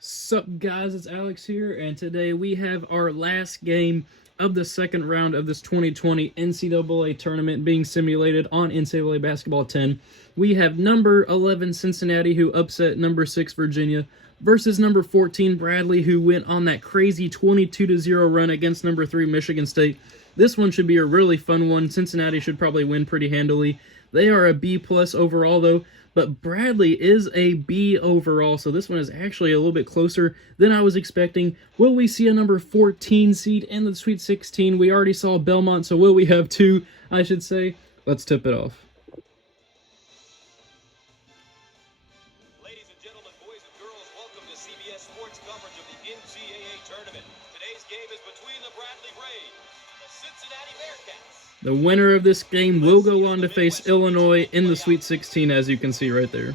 Sup guys, it's Alex here, and today we have our last game of the second round of this 2020 NCAA tournament being simulated on NCAA Basketball 10. We have number 11 Cincinnati, who upset number 6 Virginia, versus number 14 Bradley, who went on that crazy 22-0 run against number 3 Michigan State. This one should be a really fun one. Cincinnati should probably win pretty handily. They are a B+ overall though, but Bradley is a B overall, so this one is actually a little bit closer than I was expecting. Will we see a number 14 seed in the Sweet 16? We already saw Belmont, so will we have two, I should say? Let's tip it off. Ladies and gentlemen, boys and girls, welcome to CBS Sports coverage of the NCAA tournament. Today's game is between the Bradley Braves and the Cincinnati Bearcats. The winner of this game will go on to face Illinois in the Sweet 16, as you can see right there. And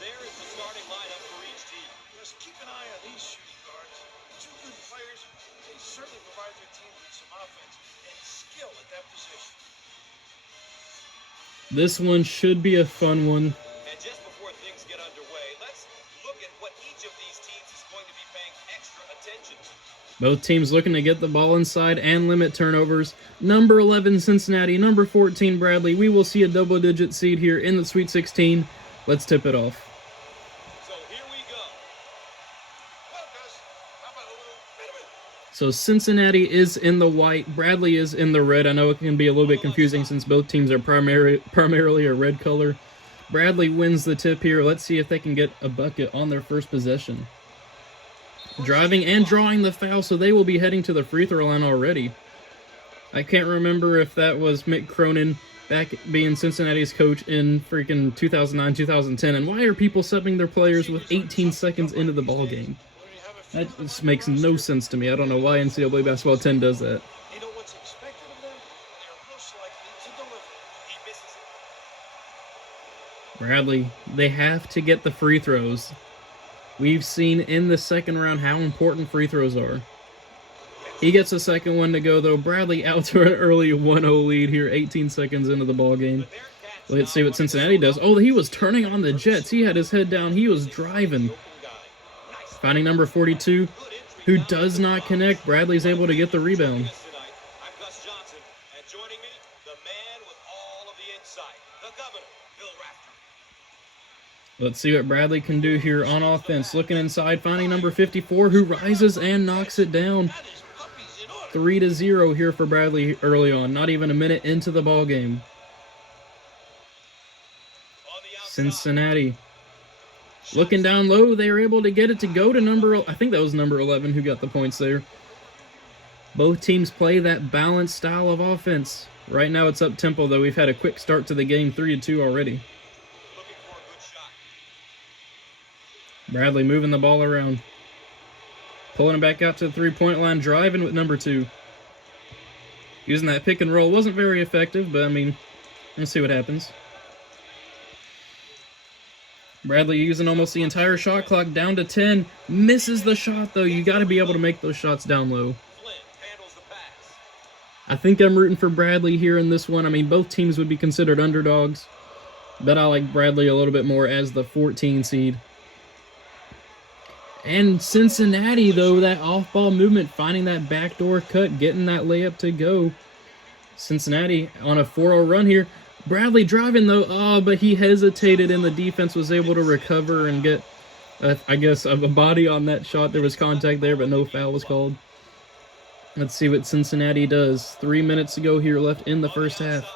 there is the starting lineup for each team. Just keep an eye on these shooting guards. Two good players. They certainly provide their team with some offense and skill at that position. This one should be a fun one. And just before things get underway, let's look at what each of these teams is going to be paying extra attention to. Both teams looking to get the ball inside and limit turnovers. Number 11 Cincinnati, number 14 Bradley. We will see a double-digit seed here in the Sweet 16. Let's tip it off. So here we go. Well, Gus, how about a little betterment? So Cincinnati is in the white, Bradley is in the red. I know it can be a little bit confusing since both teams are primarily a red color. Bradley wins the tip here. Let's see if they can get a bucket on their first possession. Driving and drawing the foul, so they will be heading to the free throw line already. I can't remember if that was Mick Cronin back being Cincinnati's coach in freaking 2009, 2010. And why are people subbing their players with 18 seconds into the ball game? That just makes no sense to me. I don't know why NCAA Basketball 10 does that. They know what's expected of them. They're most likely to deliver. He misses it. Bradley, they have to get the free throws. We've seen in the second round how important free throws are. He gets a second one to go, though. Bradley out to an early 1-0 lead here, 18 seconds into the ball game. Let's see what Cincinnati does. Oh, he was turning on the Jets. He had his head down. He was driving. Finding number 42, who does not connect. Bradley's able to get the rebound. I'm Gus Johnson, and joining me, the man with all of the insight, the governor, Bill Raftery. Let's see what Bradley can do here on offense. Looking inside, finding number 54, who rises and knocks it down. That is puppies in order. 3-0 here for Bradley early on. Not even a minute into the ball game. On the outside, Cincinnati looking down low. They were able to get it to go to I think that was number 11 who got the points there. Both teams play that balanced style of offense. Right now it's up tempo, though. We've had a quick start to the game, 3-2 already. looking for a good shot. Bradley moving the ball around. Pulling it back out to the three-point line, driving with number 2. Using that pick and roll wasn't very effective, but I mean, let's see what happens. Bradley using almost the entire shot clock, down to 10. Misses the shot, though. You got to be able to make those shots down low. Flynn handles the pass. I think I'm rooting for Bradley here in this one. I mean, both teams would be considered underdogs, but I like Bradley a little bit more as the 14 seed. And Cincinnati, though, that off-ball movement, finding that backdoor cut, getting that layup to go. Cincinnati on a 4-0 run here. Bradley driving, though. Oh, but he hesitated, and the defense was able to recover and get, I guess, a body on that shot. There was contact there, but no foul was called. Let's see what Cincinnati does. 3 minutes to go here left in the first half.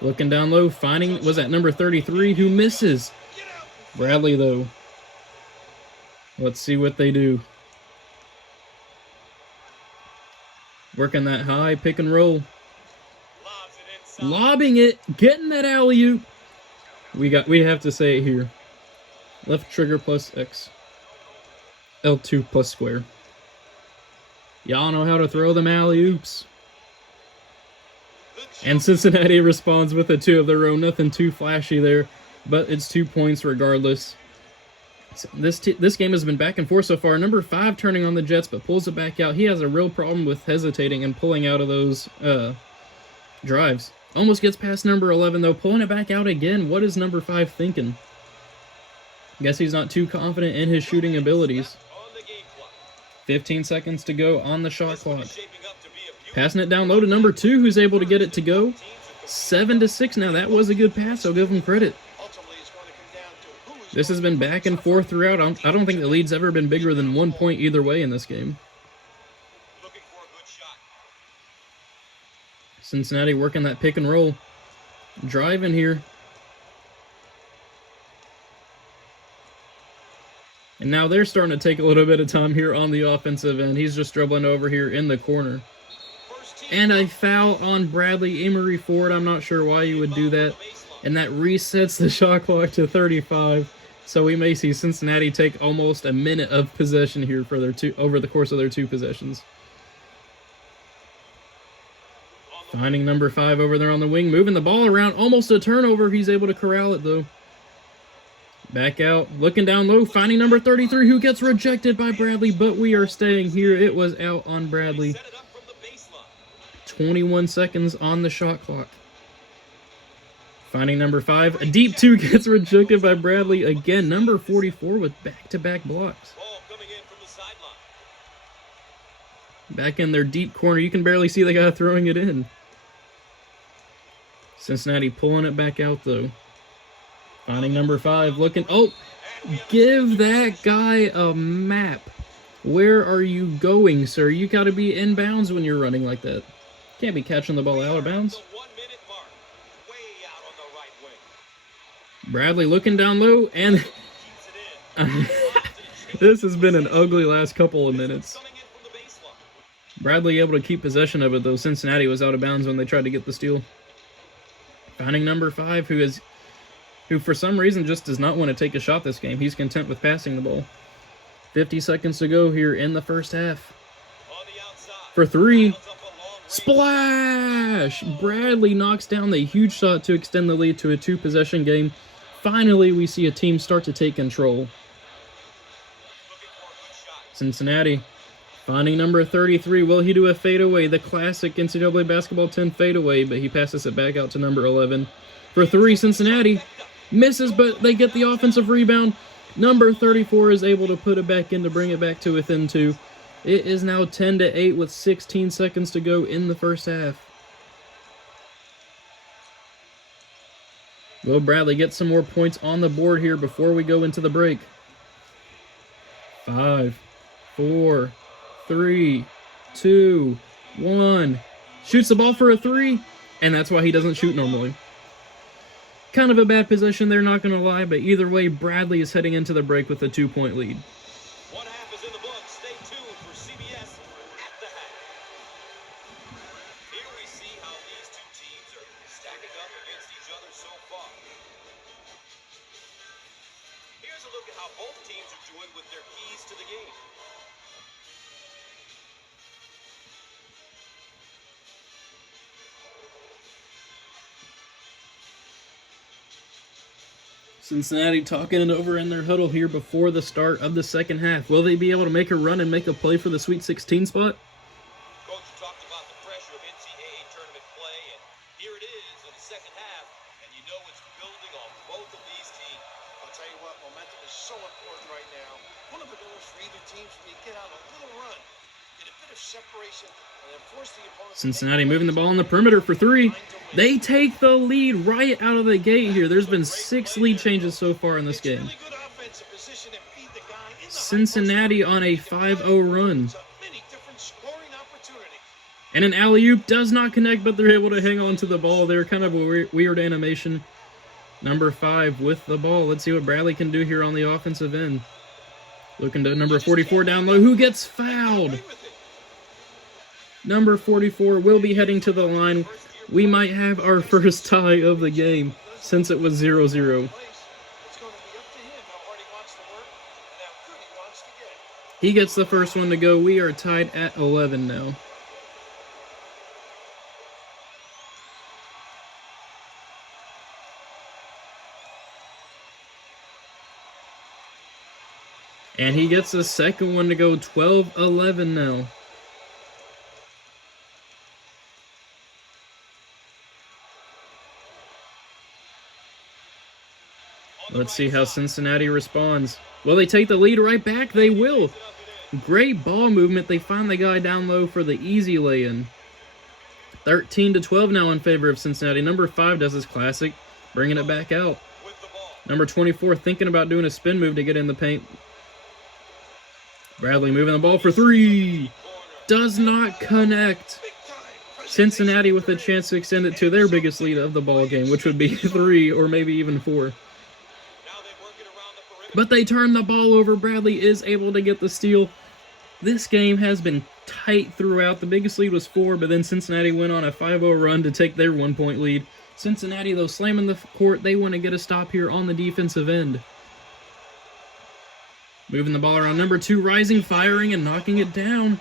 Looking down low, finding, was that number 33 who misses? Bradley, though. Let's see what they do. Working that high pick and roll. Lobs it inside. Lobbing it, getting that alley-oop. We have to say it here. Left trigger plus X. L2 plus square. Y'all know how to throw them alley-oops. And Cincinnati responds with a 2 of their own. Nothing too flashy there, but it's 2 points regardless. This game has been back and forth so far. Number 5 turning on the Jets, but pulls it back out. He has a real problem with hesitating and pulling out of those drives. Almost gets past number 11, though. Pulling it back out again. What is number 5 thinking? Guess he's not too confident in his shooting abilities. On the game clock. 15 seconds to go on the shot This one clock. is shaping up to be a beautiful Passing it down low to number 2, who's able to get it to go. 7-6 now. That was a good pass. I'll give him credit. Ultimately, it's going to come down to who is This has been back and forth throughout. I don't think the lead's ever been bigger than 1 point either way in this game. looking for a good shot. Cincinnati working that pick and roll. Driving here. And now they're starting to take a little bit of time here on the offensive end. He's just dribbling over here in the corner. First team And a foul on Bradley Emery Ford. I'm not sure why you would do that. And that resets the shot clock to 35. So we may see Cincinnati take almost a minute of possession here for over the course of their 2 possessions. Finding number 5 over there on the wing. Moving the ball around. Almost a turnover. He's able to corral it, though. Back out. Looking down low. Finding number 33, who gets rejected by Bradley. But we are staying here. It was out on Bradley. set it up from the baseline. 21 seconds on the shot clock. Finding number 5. A deep 2 gets rejected by Bradley. Again, number 44 with back-to-back blocks. Ball coming in from the sideline. Back in their deep corner. You can barely see the guy throwing it in. Cincinnati pulling it back out, though. Finding number 5. Looking. Oh! Give that guy a map. Where are you going, sir? You got to be inbounds when you're running like that. Can't be catching the ball out of bounds. The 1 minute mark. Way out on the right wing. Bradley looking down low, and Keeps it in. this has been an ugly last couple of minutes. Coming in from the baseline. Bradley able to keep possession of it, though. Cincinnati was out of bounds when they tried to get the steal. Finding number 5, who for some reason just does not want to take a shot this game. He's content with passing the ball. 50 seconds to go here in the first half. On the outside. For 3. Up a long range. Splash! Bradley knocks down the huge shot to extend the lead to a 2-possession game. Finally, we see a team start to take control. Looking for a good shot. Cincinnati finding number 33. Will he do a fadeaway? The classic NCAA basketball 10 fadeaway, but he passes it back out to number 11. For 3, Cincinnati misses, but they get the offensive rebound. Number 34 is able to put it back in to bring it back to within 2. It is now 10-8 with 16 seconds to go in the first half. Will Bradley get some more points on the board here before we go into the break? 5, 4, 3, 2, 1. Shoots the ball for a 3, and that's why he doesn't shoot normally. Kind of a bad position there, not going to lie, but either way, Bradley is heading into the break with a 2-point lead. One half is in the books. Stay tuned for CBS at the half. Here we see how these two teams are stacking up against each other so far. Here's a look at how both teams are doing with their keys to the game. Cincinnati talking it over in their huddle here before the start of the second half. Will they be able to make a run and make a play for the Sweet 16 spot? Coach talked about the pressure of NCAA tournament play, and here it is in the second half, and you know it's building on both of these teams. I'll tell you what, momentum is so important right now. One of the goals for either team is to get on a little run, get a bit of separation, and then force the opponent. Cincinnati moving the ball on the perimeter for 3. They take the lead right out of the gate here. There's been 6 lead changes so far in this game. Really good offensive position and feed the guy in the Cincinnati on a 5-0 run. many different scoring opportunities. And an alley-oop does not connect, but they're able to hang on to the ball there. Kind of a weird animation. Number 5 with the ball. Let's see what Bradley can do here on the offensive end. Looking to number 44 down low. Who gets fouled? Number 44 will be heading to the line. We might have our first tie of the game since it was 0-0. It's going to be up to him how hard he wants to work and how good he wants to get. He gets the first one to go. We are tied at 11 now. And he gets the second one to go. 12-11 now. Let's see how Cincinnati responds. Will they take the lead right back? They will. Great ball movement. They find the guy down low for the easy lay-in. 13-12 now in favor of Cincinnati. Number 5 does his classic, bringing it back out. Number 24 thinking about doing a spin move to get in the paint. Bradley moving the ball for 3. Does not connect. Cincinnati with a chance to extend it to their biggest lead of the ball game, which would be 3 or maybe even 4. But they turn the ball over. Bradley is able to get the steal. This game has been tight throughout. The biggest lead was 4, but then Cincinnati went on a 5-0 run to take their 1-point lead. Cincinnati, though, slamming the court. They want to get a stop here on the defensive end. Moving the ball around. Number 2 rising, firing, and knocking it down.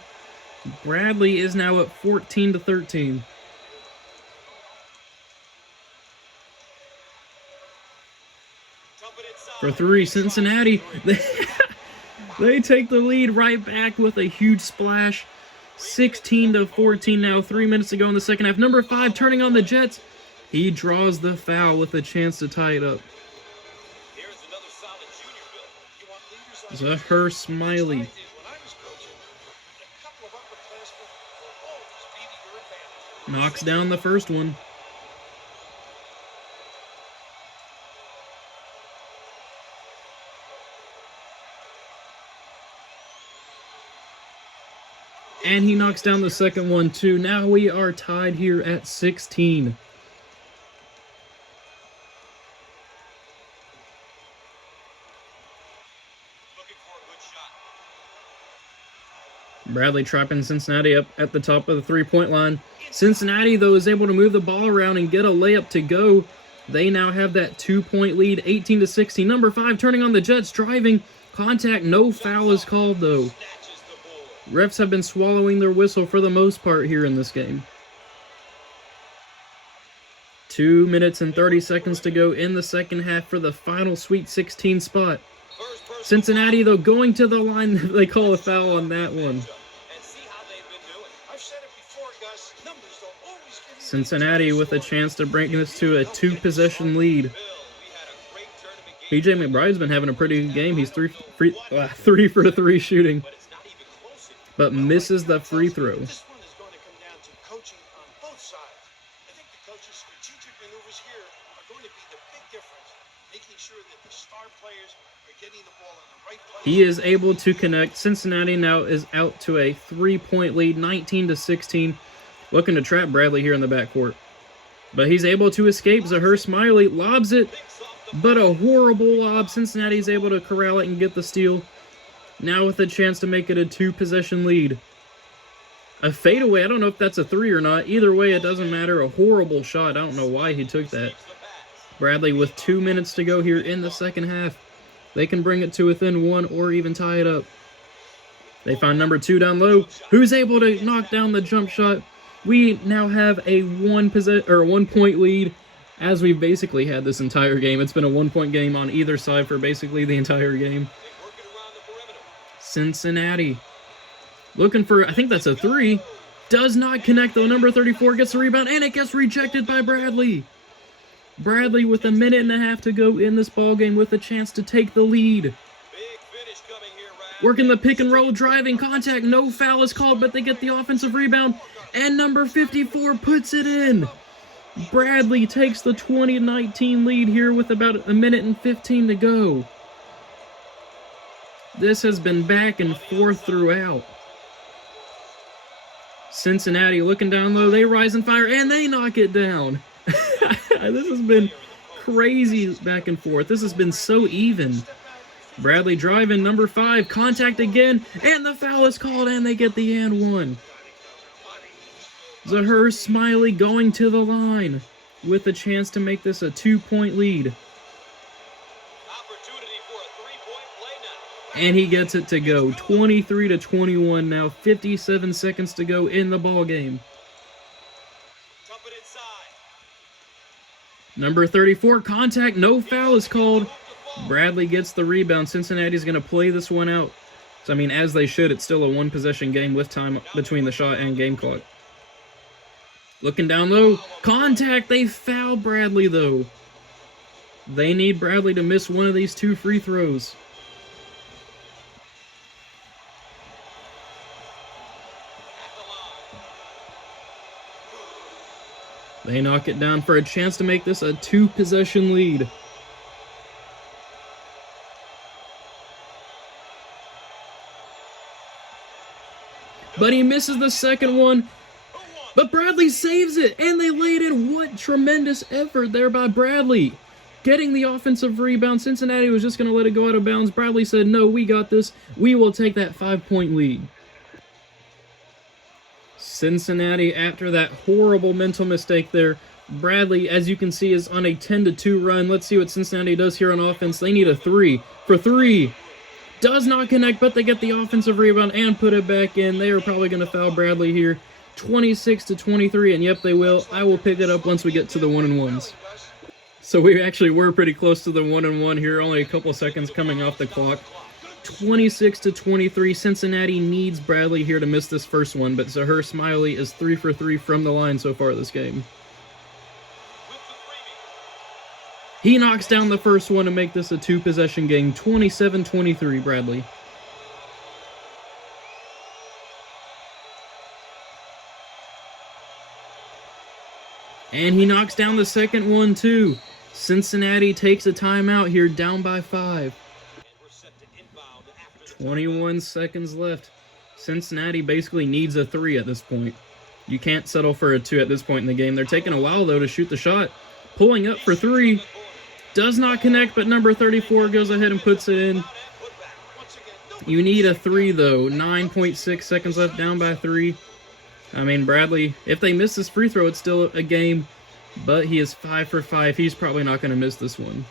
Bradley is now at 14-13. For 3, Cincinnati. They take the lead right back with a huge splash. 16-14 now, 3 minutes to go in the second half. Number 5 turning on the Jets. He draws the foul with a chance to tie it up. Zahir Smiley. Knocks down the first one. And he knocks down the second one too. Now we are tied here at 16. Bradley trapping Cincinnati up at the top of the three-point line. Cincinnati, though, is able to move the ball around and get a layup to go. They now have that 2-point lead, 18-16. Number 5 turning on the Jets, driving. Contact, no foul is called, though. Refs have been swallowing their whistle for the most part here in this game. 2 minutes and 30 seconds to go in the second half for the final Sweet 16 spot. Cincinnati, though, going to the line. They call a foul on that one. Cincinnati with a chance to bring this to a 2-possession lead. PJ McBride's been having a pretty good game. He's 3 for 3 shooting, but misses the free throw. This one is going to come down to coaching on both sides. I think the coaches' strategic maneuvers here are going to be the big difference, making sure that the star players are getting the ball in the right place. He is able to connect. Cincinnati now is out to a 3-point lead, 19-16. Looking to trap Bradley here in the backcourt. But he's able to escape. Zahir Smiley lobs it, but a horrible lob. Cincinnati's able to corral it and get the steal. Now with a chance to make it a 2-possession lead. A fadeaway, I don't know if that's a 3 or not. Either way, it doesn't matter. A horrible shot. I don't know why he took that. Bradley with 2 minutes to go here in the second half. They can bring it to within 1 or even tie it up. They find number 2 down low, who's able to knock down the jump shot. We now have a 1-point lead, as we've basically had this entire game. It's been a 1-point game on either side for basically the entire game. Cincinnati looking for, I think that's a 3. Does not connect, though. Number 34 gets the rebound, and it gets rejected by Bradley. Bradley with 1.5 minutes to go in this ballgame with a chance to take the lead. Working the pick and roll, driving, contact, no foul is called, but they get the offensive rebound, and number 54 puts it in. Bradley takes the 20-19 lead here with about 1.15 minutes to go. This has been back and forth throughout. Cincinnati looking down low, they rise and fire, and they knock it down. This has been crazy back and forth. This has been so even. Bradley driving, number 5, contact again, and the foul is called, and they get the and 1. Zahir Smiley going to the line with a chance to make this a 2-point lead. And he gets it to go. 23-21 now, 57 seconds to go in the ball game. Number 34, contact, no foul is called. Bradley gets the rebound. Cincinnati's going to play this one out. So, I mean, as they should, it's still a 1-possession game with time between the shot and game clock. Looking down low, contact, they foul Bradley, though. They need Bradley to miss one of these 2 free throws. They knock it down for a chance to make this a 2-possession lead. But he misses the second one. But Bradley saves it, and they laid in. What tremendous effort there by Bradley. Getting the offensive rebound. Cincinnati was just going to let it go out of bounds. Bradley said, no, we got this. We will take that 5-point lead. Cincinnati, after that horrible mental mistake there, Bradley, as you can see, is on a 10-2 run. Let's see what Cincinnati does here on offense. They need a 3 for 3. Does not connect, but they get the offensive rebound and put it back in. They are probably going to foul Bradley here. 26-23, and yep, they will. I will pick it up once we get to the 1-and-1s. So we actually were pretty close to the 1-and-1 here, only a couple seconds coming off the clock. 26-23, Cincinnati needs Bradley here to miss this first one, but Zahir Smiley is 3 for 3 from the line so far this game. He knocks down the first one to make this a 2-possession game. 27-23, Bradley. And he knocks down the second one, too. Cincinnati takes a timeout here, down by 5. 21 seconds left. Cincinnati basically needs a 3 at this point. You can't settle for a 2 at this point in the game. They're taking a while, though, to shoot the shot. Pulling up for 3. Does not connect, but number 34 goes ahead and puts it in. You need a 3, though. 9.6 seconds left, down by 3. I mean, Bradley, if they miss this free throw, it's still a game, but he is 5 for 5. He's probably not going to miss this one.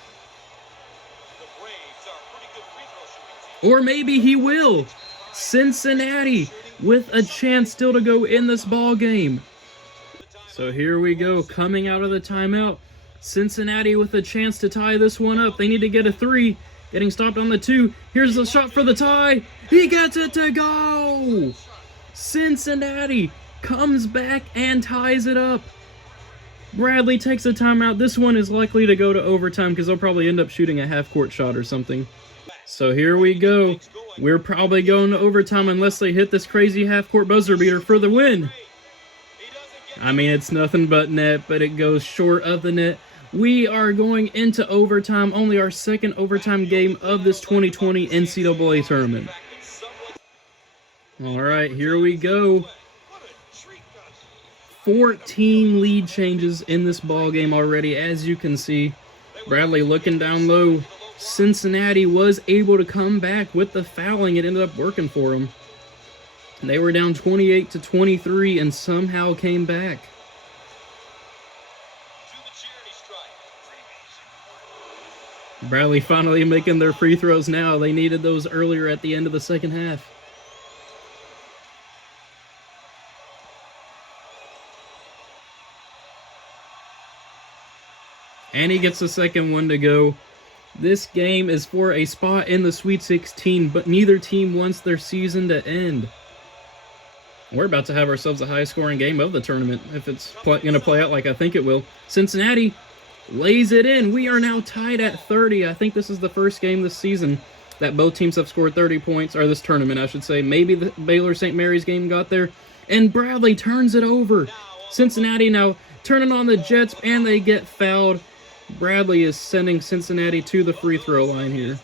Or maybe he will. Cincinnati with a chance still to go in this ball game. So here we go, coming out of the timeout. Cincinnati with a chance to tie this one up. They need to get a 3. Getting stopped on the 2. Here's the shot for the tie. He gets it to go. Cincinnati comes back and ties it up. Bradley takes a timeout. This one is likely to go to overtime because they'll probably end up shooting a half-court shot or something. So here we go. We're probably going to overtime unless they hit this crazy half-court buzzer beater for the win. I mean, it's nothing but net, but it goes short of the net. We are going into overtime, only our second overtime game of this 2020 NCAA tournament. All right, here we go. 14 lead changes in this ball game already, as you can see. Bradley looking down low. Cincinnati was able to come back with the fouling. It ended up working for them. They were down 28-23 and somehow came back. Bradley finally making their free throws now. They needed those earlier at the end of the second half. And he gets the second one to go. This game is for a spot in the Sweet 16, but neither team wants their season to end. We're about to have ourselves a high-scoring game of the tournament, if it's going to play out like I think it will. Cincinnati lays it in. We are now tied at 30. I think this is the first game this season that both teams have scored 30 points, or this tournament, I should say. Maybe the Baylor-St. Mary's game got there. And Bradley turns it over. Cincinnati now turning on the Jets, and they get fouled. Bradley is sending Cincinnati to the free throw line here.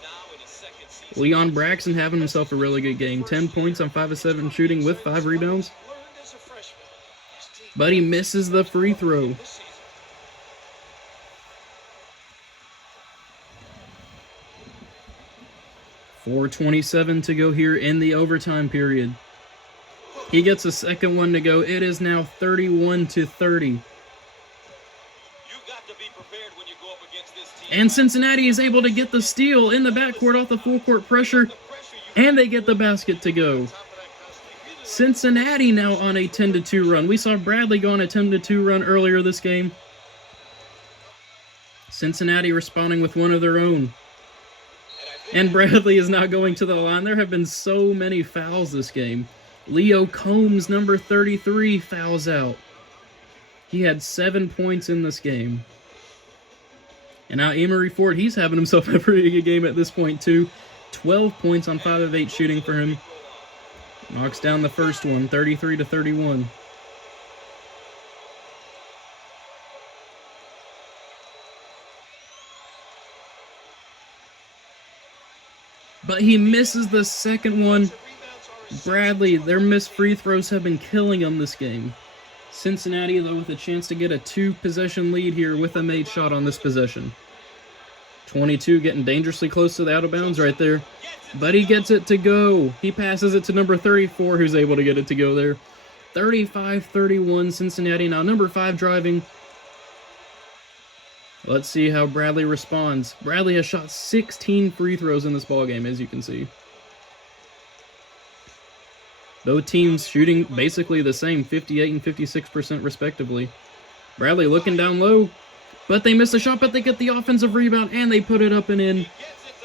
Leon Braxton having himself a really good game. 10 points on 5 of 7 shooting with 5 rebounds. But he misses the free throw. .427 to go here in the overtime period. He gets a second one to go. It is now 31-30. And Cincinnati is able to get the steal in the backcourt off the full court pressure, and they get the basket to go. Cincinnati now on a 10-2 run. We saw Bradley go on a 10-2 run earlier this game. Cincinnati responding with one of their own. And Bradley is now going to the line. There have been so many fouls this game. Leo Combs, number 33, fouls out. He had 7 points in this game. And now Emery Ford, he's having himself a pretty good game at this point too. 12 points on 5 of 8 shooting for him. Knocks down the first one, 33-31. But he misses the second one. Bradley, their missed free throws have been killing them this game. Cincinnati, though, with a chance to get a 2-possession lead here with a made shot on this possession. 22 getting dangerously close to the out of bounds right there. But he gets it to go. He passes it to number 34, who's able to get it to go there. 35-31 Cincinnati. Now number 5 driving. Let's see how Bradley responds. Bradley has shot 16 free throws in this ballgame, as you can see. Both teams shooting basically the same, 58 and 56% respectively. Bradley looking down low, but they miss the shot, but they get the offensive rebound, and they put it up and in.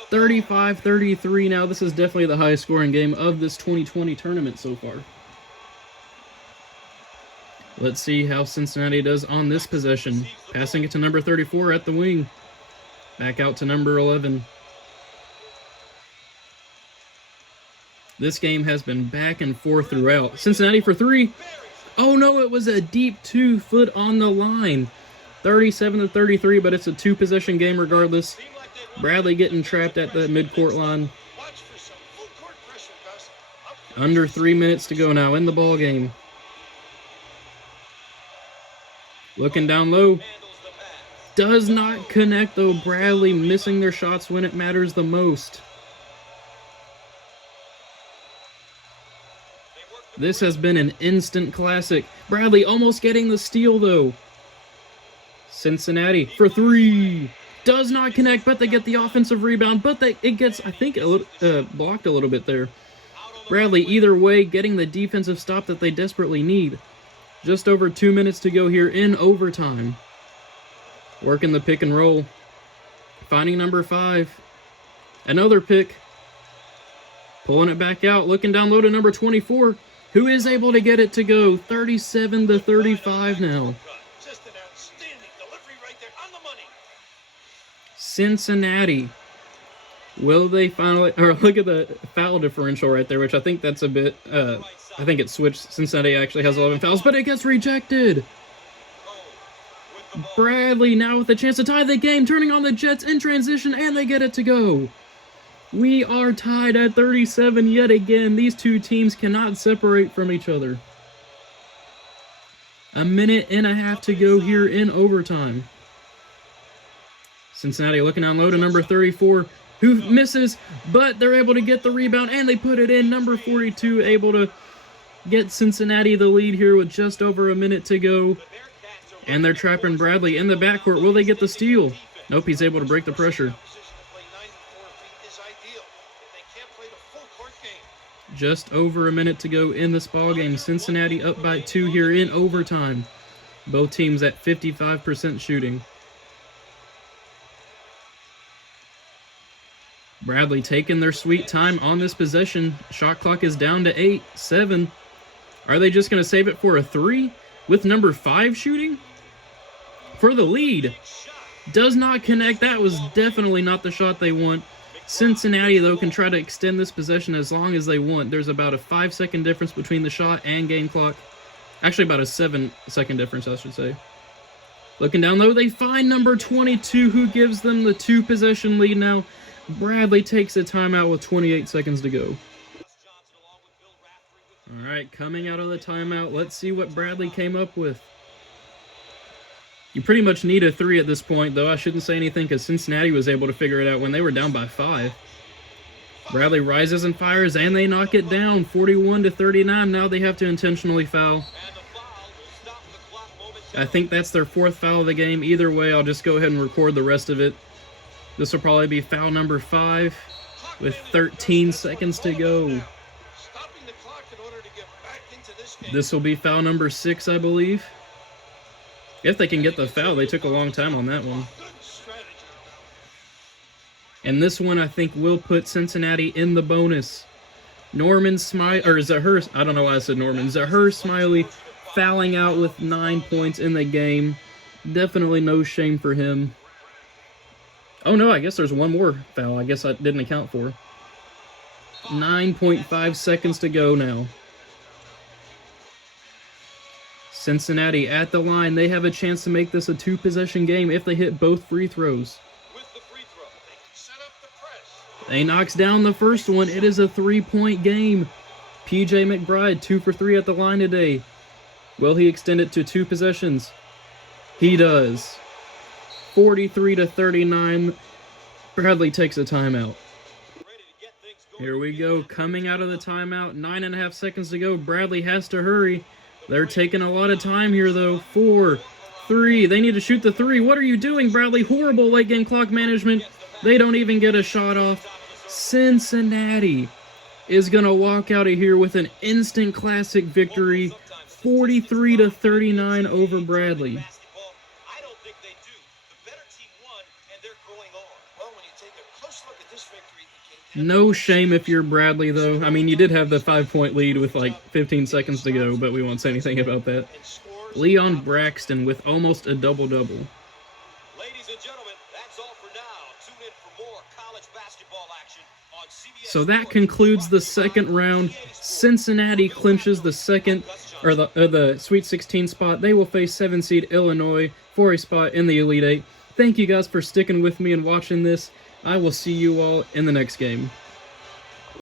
35-33 now. This is definitely the highest scoring game of this 2020 tournament so far. Let's see how Cincinnati does on this possession. Passing it to number 34 at the wing. Back out to number 11. This game has been back and forth throughout. Cincinnati for 3. Oh no, it was a deep 2-foot on the line. 37-33, but it's a 2-possession game regardless. Bradley getting trapped at the midcourt line. Under 3 minutes to go now in the ball game. Looking down low. Does not connect though. Bradley missing their shots when it matters the most. This has been an instant classic. Bradley almost getting the steal though. Cincinnati for 3. Does not connect, but they get the offensive rebound. But it gets, I think, blocked a little bit there. Bradley, either way, getting the defensive stop that they desperately need. Just over 2 minutes to go here in overtime. Working the pick and roll. Finding number 5. Another pick. Pulling it back out. Looking down low to number 24. Who is able to get it to go. 37-35 now. Just an outstanding delivery right there on the money. Cincinnati. Will they finally... Or look at the foul differential right there, which I think that's a bit... I think it switched. Cincinnati actually has 11 fouls, but it gets rejected. Bradley now with a chance to tie the game, turning on the Jets in transition, and they get it to go. We are tied at 37 yet again. These two teams cannot separate from each other. A minute and a half to go here in overtime. Cincinnati looking down low to number 34, who misses, but they're able to get the rebound, and they put it in. Number 42 able to get Cincinnati the lead here with just over a minute to go. And they're trapping Bradley in the backcourt. Will they get the steal? Nope, he's able to break the pressure. Just over a minute to go in this ballgame. Cincinnati up by 2 here in overtime. Both teams at 55% shooting. Bradley taking their sweet time on this possession. Shot clock is down to 8, 7. Are they just going to save it for a 3 with number 5 shooting? For the lead. Does not connect. That was definitely not the shot they want. Cincinnati, though, can try to extend this possession as long as they want. There's about a 5-second difference between the shot and game clock. Actually, about a 7-second difference, I should say. Looking down low, they find number 22, who gives them the 2-possession lead now. Bradley takes a timeout with 28 seconds to go. All right, coming out of the timeout, let's see what Bradley came up with. You pretty much need a 3 at this point, though I shouldn't say anything because Cincinnati was able to figure it out when they were down by 5. Bradley rises and fires, and they knock it down, 41-39. Now they have to intentionally foul. I think that's their 4th foul of the game. Either way, I'll just go ahead and record the rest of it. This will probably be foul number 5 with 13 seconds to go. This will be foul number 6, I believe. If they can get the foul, they took a long time on that one. And this one, I think, will put Cincinnati in the bonus. Norman Smiley, or Zahir, I don't know why I said Norman. Zahir Smiley fouling out with 9 points in the game. Definitely no shame for him. Oh no, I guess there's one more foul. I guess I didn't account for. 9.5 seconds to go now. Cincinnati at the line. They have a chance to make this a 2-possession game if they hit both free throws. With the free throw, they can set up the press. They knocks down the first one. It is a 3-point game. PJ McBride, 2 for 3 at the line today. Will he extend it to 2 possessions? He does. 43-39. Bradley takes a timeout. Here we go. Coming out of the timeout. 9.5 seconds to go. Bradley has to hurry. They're taking a lot of time here, though. 4, 3. They need to shoot the 3. What are you doing, Bradley? Horrible late game clock management. They don't even get a shot off. Cincinnati is going to walk out of here with an instant classic victory. 43-39 over Bradley. I don't think they do. The better team won, and they're going on. Well, when you take a close look at this victory, it came down No shame if you're Bradley, though. I mean, you did have the 5-point lead with like 15 seconds to go, but we won't say anything about that. and scores. Leon Braxton with almost a double-double. Ladies and gentlemen, that's all for now. Tune in for more college basketball action on CBS. So that concludes the second round. Cincinnati clinches the second, or the Sweet 16 spot. They will face 7-seed Illinois for a spot in the Elite Eight. Thank you guys for sticking with me and watching this. I will see you all in the next game.